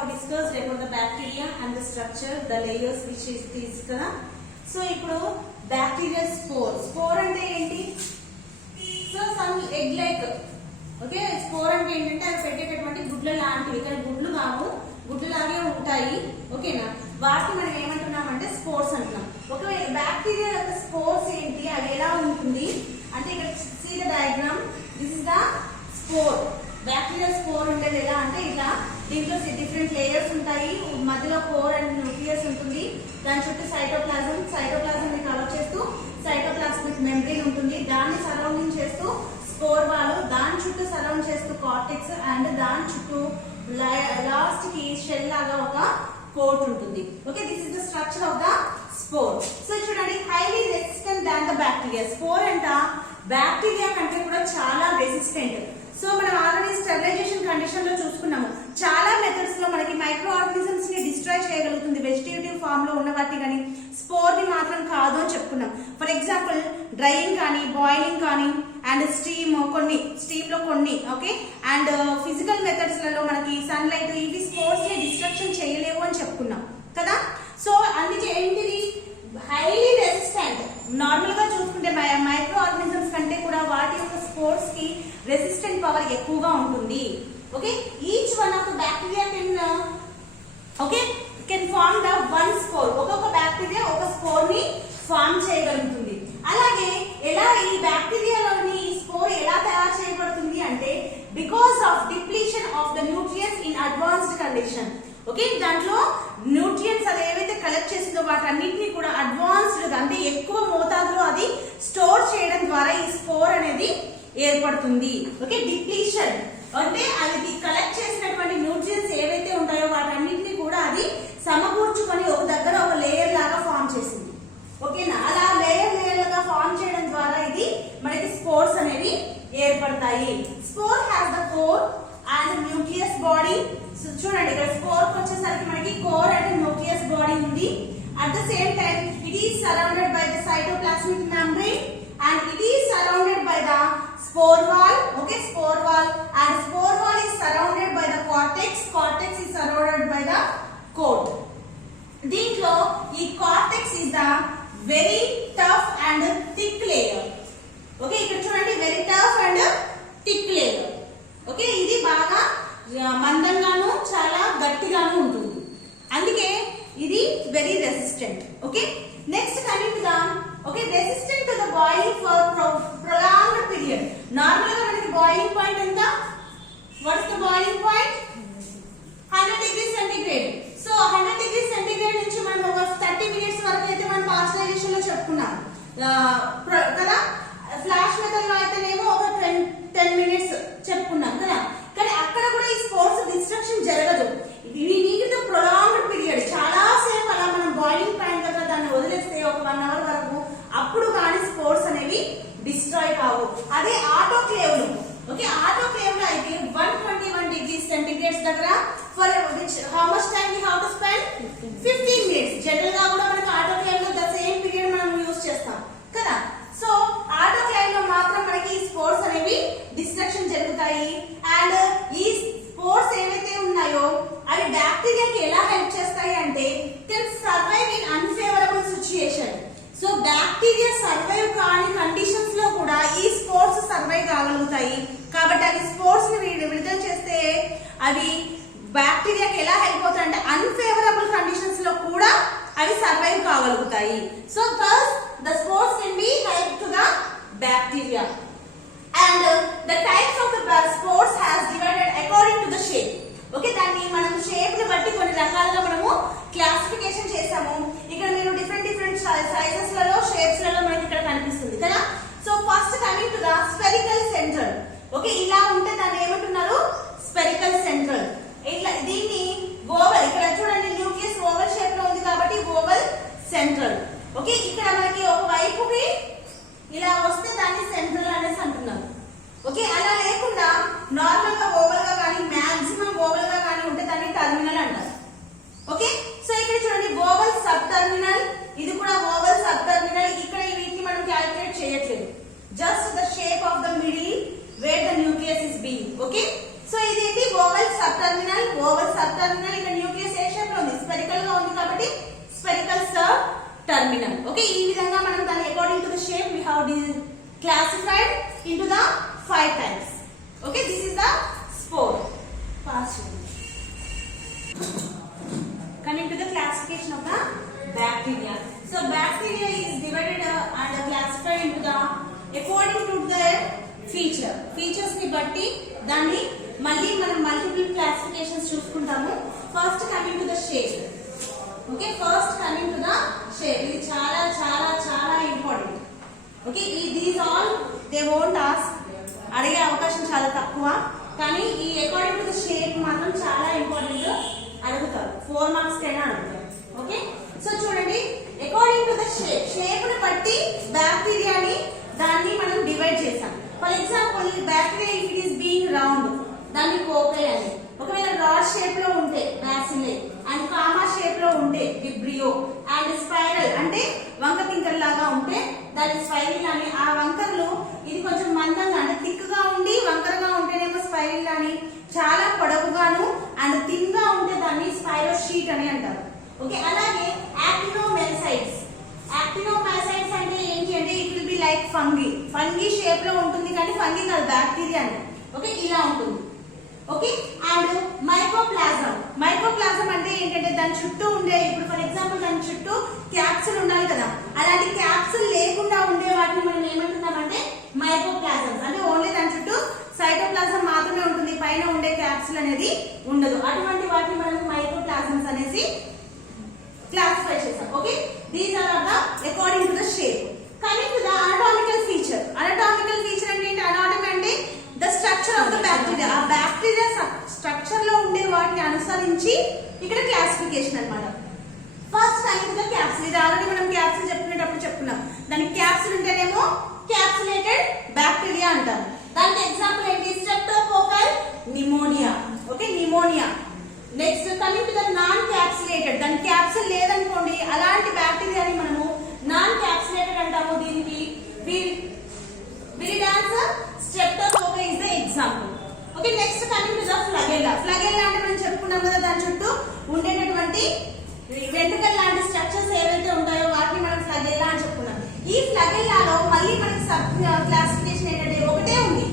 have discussed about the bacteria and the structure, the layers which is this kada. So ఇప్పుడు bacterial spore. Spore అంటే ఏంటి? So some egg like, okay, spore అంటే ఏంటంటే అది పెట్టేటటువంటి గుడ్ల లాంటివి, కానీ గుడ్లు కావు, గుడ్లలాగే ఉంటాయి, ఓకేనా? వాటిని మనం ఏమంటున్నామంటే స్పోర్స్ అంటున్నాం. ఒకవేళ బ్యాక్టీరియా యొక్క స్పోర్స్ ఏంటి, అది ఎలా ఉంటుంది అంటే ఇక్కడ see the diagram, this is the spore. Bacterial spore ఉండేది ఎలా అంటే ఇలా, దీంట్లో డిఫరెంట్ లేయర్స్ ఉంటాయి, మధ్యలో కోర్ అండ్ న్యూక్లియస్ ఉంటుంది, దాని చుట్టూ సైటోప్లాజం ని కవర్ చేస్తూ సైటోప్లాస్మిక్ మెంబ్రేన్ ఉంటుంది, దాన్ని సరౌండింగ్ చేస్తూ స్పోర్ వాల్, దాని చుట్టూ సరౌండ్ చేస్తూ కార్టెక్స్, అండ్ దాని చుట్టూ లాస్ట్ కి షెల్ లాగా ఒక కోట్ ఉంటుంది. Okay, this is the structure of the spore. So చూడండి, highly resistant than the bacteria. Spore అంట బ్యాక్టీరియా కంటే కూడా చాలా రెసిస్టెంట్. సో మనం ఆల్రెడీ స్టెరిలైజేషన్ కండిషన్ లో చూసుకున్నాము, చాలా మెథడ్స్ లో మనకి మైక్రో ఆర్గానిజమ్స్ ని డిస్ట్రాయ్ చేయగలుగుతుంది వెజిటేటివ్ ఫామ్ లో ఉన్న వాటి, కానీ స్పోర్ ని మాత్రం కాదు అని చెప్పుకున్నాం. ఫర్ ఎగ్జాంపుల్ డ్రైయింగ్ కానీ, బాయిలింగ్ కానీ, అండ్ స్టీమ్ లో కొన్ని, ఓకే, అండ్ ఫిజికల్ మెథడ్స్ లలో మనకి సన్లైట్, ఇవి స్పోర్స్ ని డిస్ట్రక్షన్ చేయలేవు అని చెప్పుకున్నాం కదా. సో అందుకే ఏంటిది హైలీ రెసిస్టెంట్. నార్మల్ గా చూసుకుంటే మైక్రో ఆర్గానిజమ్స్ కంటే కూడా వాటి యొక్క స్పోర్స్ కి రెసిస్టెంట్ పవర్ ఎక్కువగా ఉంటుంది. Okay, each one of the bacteria can form the one spore. ఒక్కొక్క బ్యాక్టీరియా ఒక స్పోర్ ని ఫార్మ్ చేయగలుగుతుంది. అలాగే ఎలా ఈ బ్యాక్టీరియాలోని ఈ స్పోర్ ఎలా తయారు చేయబడుతుంది అంటే because of depletion of the nutrients in advanced condition. Okay, దాంట్లో న్యూట్రియన్స్ అది ఏవైతే కలెక్ట్ చేసిందో వాటన్నిటిని కూడా అడ్వాన్స్డ్ అంటే ఎక్కువ మోతాదులో అది స్టోర్ చేయడం ద్వారా ఈ స్పోర్ అనేది ఏర్పడుతుంది. ఓకే, డిప్లీషన్ అంటే అది కలెక్ట్ చేసినటువంటి న్యూట్రియన్స్ ఏవైతే ఉంటాయో వాటన్నిటిని కూడా అది సమకూర్చుకొని ఒక దగ్గర ఒక లేయర్ లాగా ఫామ్ చేసింది. ఓకేనా, అలా లేయర్ లాగా ఫామ్ చేయడం ద్వారా ఇది మనకి స్పోర్స్ అనేవి ఏర్పడతాయి. Spore has the core and nucleus body. చూడండి, ఇక్కడ స్పోర్ వచ్చేసరికి మనకి కోర్ అండ్ న్యూక్లియస్ బాడీ ఉంది. At the same time it is surrounded by the cytoplasmic membrane and it is surrounded by the spore wall. Okay, spore wall, and spore wall is surrounded by the cortex is surrounded by the coat. దీంట్లో ఈ cortex is the very tough and thick layer. Okay, ఇక్కడ చూడండి, very tough and thick layer. Okay, ఇది బాగా మందంగాను చాలా గట్టిగాను ఉంటుంది, అందుకే ఇది very resistant. Okay, next coming to the resistant to the boiling for prolonged period. Normal గా మనకి బాయిలింగ్ పాయింట్ ఎంత? What is the boiling point? 100 degrees centigrade. So 100 degrees centigrade నుంచి మనం ఒక 30 minutes వరకు అయితే మనం పాస్చరైజేషన్ లో చెప్పుకున్నాం కదా. ఫ్లాష్ మెథడ్ లో అయితేనేమో ఒక 10 minutes చెప్పుకున్నాం కదా. కానీ అక్కడ కూడా ఈ స్పోర్స్ డిస్ట్రక్షన్ జరగదు. We need the prolonged period. చాలా సేపు అలా మనం బాయిలింగ్ పాయింట్ దగ్గర దాన్ని వదిలేస్తే ఒక 1 hour వరకు, అప్పుడు కానీ స్పోర్స్ అనేవి డిస్ట్రాయ్ కావు. అదే ఆటోక్లేవ్ లో, ఓకే, ఆటోక్లేవ్ లో అయితే 121 degrees centigrade దగ్గర for which how much time we have to spend? 15 minutes. General గా కూడా మనకి ఆటోక్లేవ్ లో ద సేమ్ పీరియడ్ మనం యూస్ చేస్తాం కదా. సో ఆటోక్లేవ్ లో మాత్రం మనకి స్పోర్స్ అనేవి డిస్ట్రక్షన్ జరుగుతాయి. అండ్ ఈ స్పోర్స్ ఏవైతే ఉన్నాయో అవి బ్యాక్టీరియాకి ఎలా హెల్ప్ చేస్తాయి అంటే can survive in unfavourable situation. So bacteria survive కాని కండిషన్స్ లో కూడా ఈ స్పోర్స్ సర్వైవ్ కాగలుగుతాయి. కాబట్టి అవి స్పోర్స్ ని విడుదల చేస్తే అవి బ్యాక్టీరియాకి ఎలా హెల్ప్ అవుతాయి అంటే అన్ఫేవరబుల్ కండిషన్స్ లో కూడా అవి సర్వైవ్ కాగలుగుతాయి. So thus the spores can be help to the bacteria. And the types of the spores has divided according to the shape. Okay, దాన్ని మనం షేప్ ని బట్టి కొన్ని రకాలుగా మనము క్లాసిఫికేషన్ చేసాము. ఇక్కడ మీరు డిఫరెంట్ సైజెస్ లలో, షేప్స్ లలో మనకి ఇక్కడ కనిపిస్తుంది కదా. So first coming to the spherical central. Okay, ఇలా ఉంటే దాన్ని ఏమంటున్నారు? Spherical central. ఇట్లా దీన్ని ఓవల్, ఇక్కడ చూడండి న్యూక్లియస్ ఓవల్ షేప్ లో ఉంది కాబట్టి ఓవల్ సెంట్రల్. ఓకే, ఇక్కడ మనకి ఒక వైపుకి ఇలా వస్తే దాన్ని సెంట్రల్ అనేసి అంటున్నారు. ఓకే, అలా లేకుండా నార్మల్ గా ఓవల్ గా కానీ maximum classified into the 5 types. Okay, this is the spore. Fast. Coming to the classification of the bacteria. So bacteria is divided and classified into the according to their features ని బట్టి దాన్ని మళ్ళీ మనం multiple classifications చూసుకుంటాము. First coming to the shape. Okay, first coming to the shape. ఇది చాలా చాలా చాలా important. Okay, these all they won't ask, అడిగే అవకాశం చాలా తక్కువ, కానీ ఈ అకార్డింగ్ టు ద షేప్ మాత్రం చాలా ఇంపార్టెంట్, అడుగుతారు. 4 మార్క్స్ కైనా అడుగుతారు. ఓకే, సో చూడండి, అకార్డింగ్ టు ద షేప్ ని బట్టి బ్యాక్టీరియాని దాన్ని మనం డివైడ్ చేసాం. For example, bacteria if it is being round దాన్ని కోకై అని, ఒకవేళ రాడ్ షేప్ లో ఉంటే బ్యాసిల్లే, అండ్ కామా షేప్ లో ఉంటే విబ్రియో, అండ్ స్పైరల్ అంటే వంక తింకర్ లాగా ఉంటే దాన్ని స్పైరిల్ అని. ఆ వంకర్లు ఇది కొంచెం మందంగా అంటే థిక్ గా ఉండి వంకరగా ఉంటేనేమో స్పైరిల్ అని, చాలా పొడవుగాను అండ్ థిన్ గా ఉంటే దాన్ని స్పైరోషీట్ అని అంటారు. ఓకే, అలాగే యాక్టినోమైసైట్స్. యాక్టినోమైసైట్స్ అంటే ఏంటి అంటే it will be like fungi shape లో ఉంటుంది, కానీ ఫంగీ కాదు, బ్యాక్టీరియా అని. ఓకే, ఇలా ఉంటుంది. ఓకే, అండ్ మైకోప్లాజం అంటే ఏంటంటే దాని చుట్టూ ఉండే, ఇప్పుడు ఫర్ ఎగ్జాంపుల్ దాని చుట్టూ క్యాప్సుల్ ఉండాలి కదా, అలాంటి క్యాప్సుల్ లేకుండా ఉండే వాటిని మనం ఏమంటున్నామంటే మైకోప్లాజమ్స్. అంటే ఓన్లీ దాని చుట్టూ సైటోప్లాజం మాత్రమే ఉంటుంది, పైన ఉండే క్యాప్సుల్ అనేది ఉండదు. అటువంటి వాటిని మనం మైకోప్లాజమ్స్ అనేసి క్లాసిఫై చేసాం. Okay, these are the according to the shape. Coming to the anatomical feature. Anatomical feature అంటే ఏంటి? అనాటమీ అంటే the structure of the bacteria. ఆ బ్యాక్టీరియా స్ట్రక్చర్ లో ఉండే వాటిని అనుసరించి ఇక్కడ క్లాసిఫికేషన్ అన్నమాట. First coming to the capsule. ఇది ఆల్రెడీ మనం క్యాప్సుల్ చెప్పుకునేటప్పుడు చెప్పుకున్నాం. దానికి క్యాప్సుల్ ఉంటేనేమో క్యాప్సులేటెడ్ బ్యాక్టీరియా అంటారు. దానికి ఎగ్జాంపుల్ ఏంటి? Streptococcal pneumonia. Okay, pneumonia. Next coming to the non capsulated. దాని క్యాప్సుల్ లేదనుకోండి, అలాంటి బ్యాక్టీరియాని మనము నాన్ క్యాప్సులేటెడ్ అంటాము. దీనికి viridans streptococci is the example. Okay, next coming to the flagella. Flagella అంటే మనం చెప్పుకున్నాం కదా, దాని చుట్టూ ఉండేటటువంటి వెంట్రుకల్ లాంటి స్ట్రక్చర్స్ ఏవైతే ఉంటాయో వాటిని మనం ఫ్లగెల్లా అని చెప్పుకున్నాం. ఈ ఫ్లగెల్లాలో మళ్ళీ మనకి సబ్ క్లాసిఫికేషన్ ఏంటంటే ఒకటే ఉంది.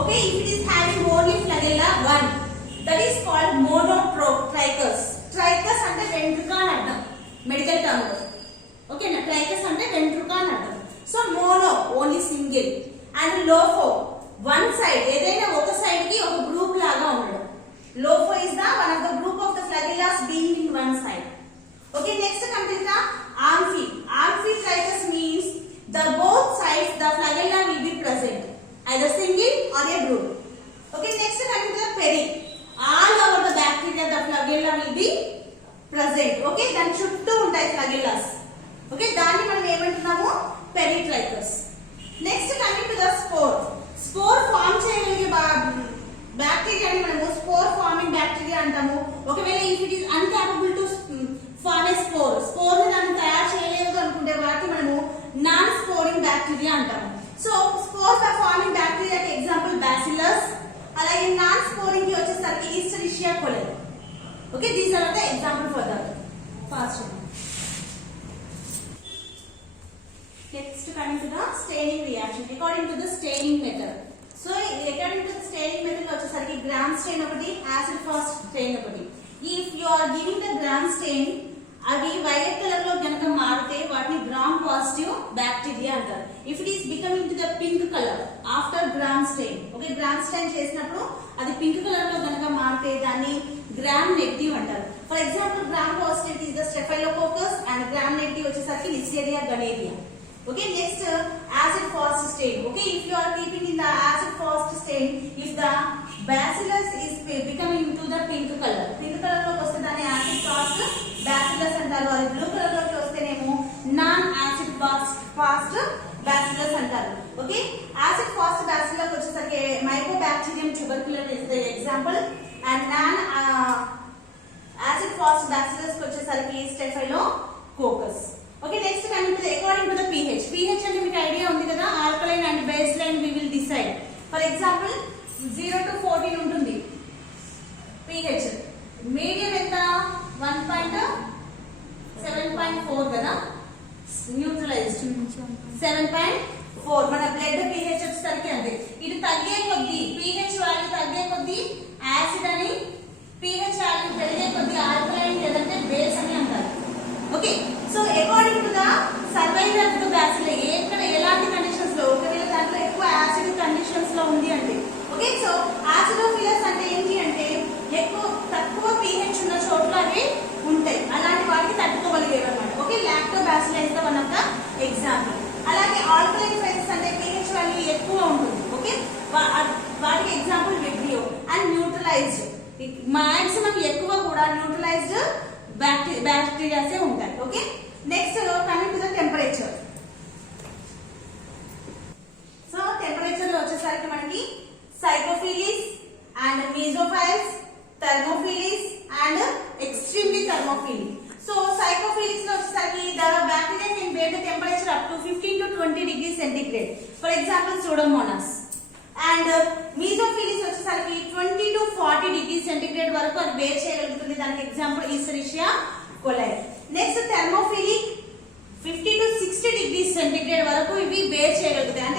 Okay, if it is having only flagella 1, that is called monotrichous. Trichous అంటే వెంట్రుక అని అర్థం మెడికల్ టర్మ్ లో. ఓకేనా, ట్రైకస్ అంటే వెంట్రుక అని అర్థం. So mono only single, and lopho one side, ఏదైనా ఒక సైడ్ కి ఒక గ్రూప్ లాగా ఉండడం. Lopho is the one of the group of the flagellas being in one side. Okay, next complete the amphi. Amphitrychus means the both sides the flagella will be present, either single or a group. Okay, next coming to the peri. All over the bacteria the flagella will be present. Okay, దాని చుట్టూ ఉంటాయి ఫ్లగెల్లాస్. Okay, దాన్ని మనం ఏమంటున్నాము? Peritrichous. Next coming to the spore. Spore form చేయగలిగే బ్యాక్టీరియాని మనము spore forming bacteria అంటాము. ఒకవేళ if it is uncapable to form a spore ని దాన్ని తయారు చేయలేదు అనుకుంటే వాటిని మనము నాన్ స్పోరింగ్ బ్యాక్టీరియా అంటాము. సో స్పోర్ ఫార్మింగ్ బ్యాక్టీరియాకి ఎగ్జాంపుల్ బ్యాసిల్లస్. అలాగే నాన్ స్పోరింగ్ కి వచ్చేసరికి Escherichia coli. Okay, these are the example for that. Fast. Next coming to the staining reaction according to the staining method. So according to the staining method వచ్చేసరికి Gram stain ఒకటి, acid fast stain ఒకటి. If you are giving the Gram stain, అవి violet colour లో కనుక మారితే వాటిని Gram positive bacteria అంటారు. If it is becoming to the pink colour after Gram stain, okay, Gram stain చేసినప్పుడు అది పింక్ కలర్ లో కనుక మారితే దాన్ని గ్రామ్ నెగటివ్ అంటారు. For example, Gram positive is the staphylococcus and Gram negative వచ్చేసరికి listeria gonorrhoea. Okay, next acid fast stain. Okay, if you are keeping in the acid fast stain, if the bacillus is becoming into the pink color lo vaste dani acid fast bacillus antaru. Adi blue color lo vastేనేమో non acid fast bacillus antaru. Okay, acid fast bacillus వచ్చేసరికి mycobacterium tuberculum is the example, and non acid fast bacillus వచ్చేసరికి staphylococcus. Okay, next coming to the according to the pH. pH అంటే మీకు idea ఉంది కదా, alkaline and base line we will decide. For example, 0 to 14 ఉంటుంది pH. Medium ఎంత? 1.7.4 కదా, neutralised 7.5. 4. మన blood pH వచ్చేసరికి అంతే. ఇది తగ్గే కొద్దీ pH వాల్యూ తగ్గే కొద్దీ యాసిడ్ అని, pH వాల్యూ పెరిగే కొద్దీ ఆల్కలైన్ లేదంటే బేస్ అని అంటారు. Okay, so according to the survival of the bacilli, ఎక్కడ ఎలాంటి కండిషన్స్ లో, ఒకవేళ దాంట్లో ఎక్కువ యాసిడ్ కండిషన్స్ లో ఉంది అంటే, ఓకే, సో యాసిడోఫిలస్ అంటే ఏంటి అంటే తక్కువ pH ఉన్న చోట్ల అవి ఉంటాయి, అలాంటి వాటికి తట్టుకోగలిగేవి అన్నమాట. Okay, lactobacillus is one of the example. అలాగే ఆల్కలైన్ ఫేజెస్ అంటే pH వాల్యూ ఎక్కువ ఉంటుంది. ఓకే, వాటికి example vibrio. And neutralized, maximum ఎక్కువ కూడా న్యూట్రలైజ్డ్ బ్యాక్టీరియాసే ఉంటాయి. Okay, next coming to the temperature. So temperature లో వచ్చేసరికి మనకి psychrophiles and mesophiles, thermophiles and extremely thermophilic. So సైకోఫిలిక్స్ లో వచ్చేసరికి the bacteria can bear the temperature up to 15 to 20 degrees centigrade. For example pseudomonas. And మీజోఫిలిస్ వచ్చేసరికి 20 to 40 degrees centigrade వరకు అది bear చేయగలుగుతుంది. దానికి example Escherichia coli. Next thermophilic 50 to 60 degrees centigrade వరకు ఇవి బేర్ చేయగలుగుతాయి.